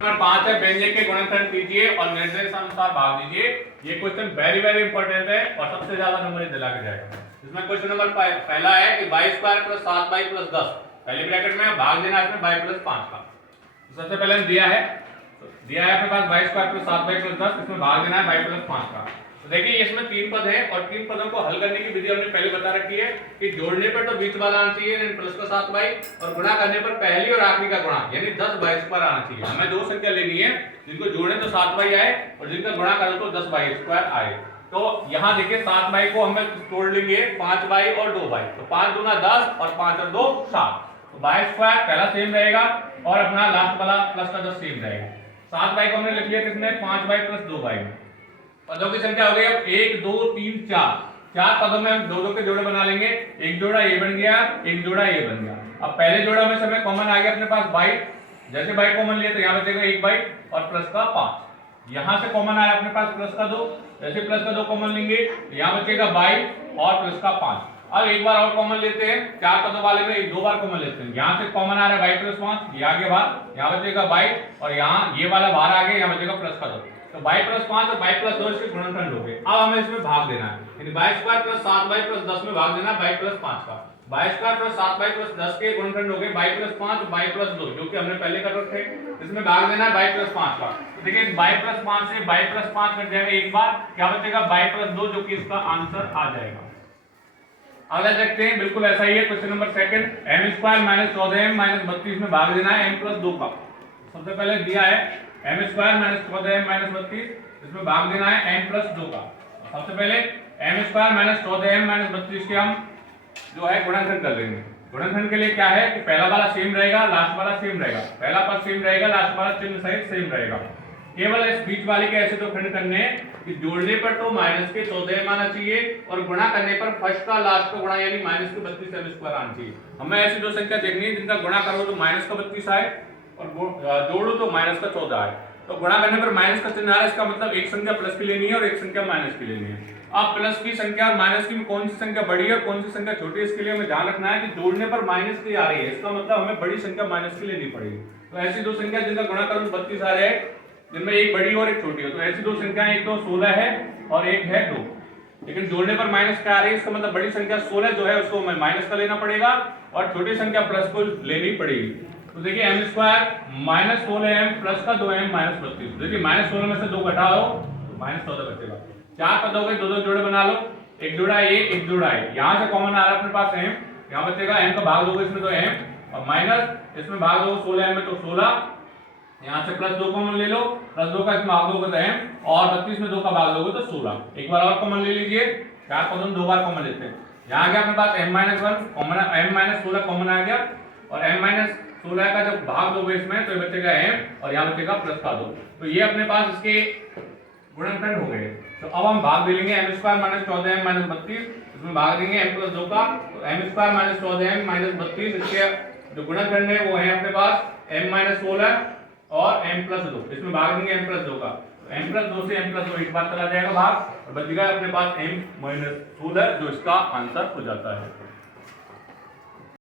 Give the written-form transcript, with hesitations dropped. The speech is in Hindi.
नंबर 5 है व्यंजक के गुणनखंड कीजिए और निर्देशानुसार भाग दीजिए। ये क्वेश्चन वेरी इंपॉर्टेंट है और सबसे ज्यादा नंबर ये दिला के जाएगा। इसमें क्वेश्चन नंबर पहला है कि y square plus 7y plus 10 पहले ब्रैकेट में भाग देना है इसमें y प्लस 5 का। तो सबसे पहले दिया है अपने पास y square plus 7y plus 10, इसमें भाग देना है y प्लस 5 का। तो देखिए इसमें तीन पद है और तीन पदों को हल करने की विधि हमने पहले बता रखी है कि जोड़ने पर तो बीच वाला आना चाहिए यानी प्लस का 7y और गुणा करने पर पहली और आखिरी का गुणा यानी 10y स्क्वायर आना चाहिए। हमें दो संख्या लेनी है जिनको जोड़े तो 7y आए और जिनका गुणा करो तो 10y स्क्वायर आए। तो यहाँ देखिए 7y को हमें तोड़ लेंगे 5y और 2y, तो 5 दूना 10 और 5 और 2 7, तो y स्क्वायर पहला सेम रहेगा और अपना लास्ट वाला प्लस का 10 सेम रहेगा। 7y को हमने लिख लिया किसमें 5y प्लस 2y में। पदों की संख्या हो गई अब 1 2 3 4, चार पदों में हम दो के जोड़े बना लेंगे। एक जोड़ा ये बन गया, एक जोड़ा ये बन गया। अब पहले जोड़ा में से हमें कॉमन आ गया अपने पास y, जैसे y कॉमन लिए तो यहाँ बचेगा 1y और प्लस का 5। यहाँ से कॉमन आया अपने पास प्लस का 2, जैसे प्लस का 2 कॉमन लेंगे यहाँ बचेगा y और प्लस का 5। अब एक बार और कॉमन लेते हैं, चार पदों वाले में एक दो बार कॉमन लेते हैं। यहाँ से कॉमन आ रहा है y प्लस 5, ये आगे बाहर, यहाँ बचेगा y और यहाँ ये वाला बाहर आ गया, यहाँ बचेगा प्लस का 2। तो y प्लस 5 और y प्लस 2 इसके गुणनखंड हो गए। अब हमें इसमें भाग देना है यानी y square plus 7y plus 10 में भाग देना है y प्लस 5 का। y square plus 7y plus 10 के गुणनखंड हो गए y प्लस 5 y प्लस 2 जो कि हमने पहले कर रखे, इसमें भाग देना है y प्लस 5 का। तो देखिए y प्लस 5 से y प्लस 5 कट जाएगा एक बार, क्या बचेगा y प्लस 2 जो कि इसका आंसर आ जाएगा। अगला देखते हैं, बिल्कुल ऐसा ही है question number second, m square minus 14m minus 32 में भाग देना है m प्लस 2 का। सबसे पहले दिया है m square minus 14m minus 32, इसमें भाग देना है m प्लस 2 का। सबसे पहले m square minus 14m minus 32 के हम जो है गुणनखंड कर लेंगे। गुणनखंड के लिए क्या है कि पहला वाला सेम रहेगा, लास्ट वाला सेम रहेगा, पहला पद सेम रहेगा, लास्ट वाला चिन्ह सहित सेम रहेगा। केवल इस बीच वाले के ऐसे तो खंड करने हैं कि जोड़ने पर तो माइनस के 14m आना चाहिए और गुणा करने पर फर्स्ट का लास्ट का गुणा यानी माइनस के 32m स्क्वायर आना चाहिए। हमें ऐसी दो संख्या देखनी है जिनका गुणा करो तो माइनस का 32 आए और जोड़ो तो माइनस का 14 आए। तो गुणा करने पर माइनस का चिन्ह आ रहा है, इसका मतलब एक संख्या प्लस की लेनी है और एक संख्या माइनस की लेनी है। अब प्लस की संख्या और माइनस की में कौन सी संख्या बड़ी है और कौन सी संख्या छोटी है, इसके लिए हमें ध्यान रखना है कि जोड़ने पर माइनस की आ रही है, इसका मतलब हमें बड़ी संख्या माइनस की लेनी पड़ेगी। तो ऐसी दो संख्या जिनका गुणा करो 32 आ रहा है, जिनमें एक बड़ी और एक छोटी हो, तो ऐसी दो संख्याएं एक तो 16 है और एक है 2, लेकिन जोड़ने पर माइनस क्या आ रही है, इसका मतलब बड़ी संख्या 16 जो है उसको हमें माइनस का लेना पड़ेगा और छोटी संख्या प्लस को लेनी पड़ेगी। तो देखिए m square minus 16m plus का 2m माइनस 32, देखिए माइनस 16 में से 2 घटाओ तो माइनस 14 बचेगा। चार पद हो गए, दो दो जोड़े बना लो, एक जोड़ा a एक जोड़ा है, यहाँ से कॉमन आ रहा है अपने पास m, यहाँ बचेगा m का भाग दोगे इसमें तो m और माइनस इसमें भाग दोगे 16m में तो 16, यहाँ से प्लस 2 कॉमन ले लो, प्लस 2 का इसमें भाग दोगे तो m और 32 में 2 का भाग दोगे तो 16। एक बार और कॉमन ले लीजिए, चार पदों में दो बार कॉमन लेते हैं। यहाँ आ गया अपने पास m-1 कॉमन, m-16 कॉमन आ गया और m-16 का जब भाग दोगे इसमें तो ये बचेगा m और यहाँ बचेगा प्लस का 2। तो ये अपने पास इसके गुणनखंड हो गए। तो अब हम भाग दे लेंगे m square minus 14m minus 32, इसमें भाग देंगे m प्लस 2 का, तो m square minus 14m minus 32 इसके जो गुणनखंड है वो है अपने पास m-16 और m प्लस 2, इसमें भाग देंगे m प्लस 2 का, तो m प्लस 2 से m प्लस 2 एक बार चला जाएगा भाग और बच गया अपने पास m-16 जो इसका आंसर हो जाता है।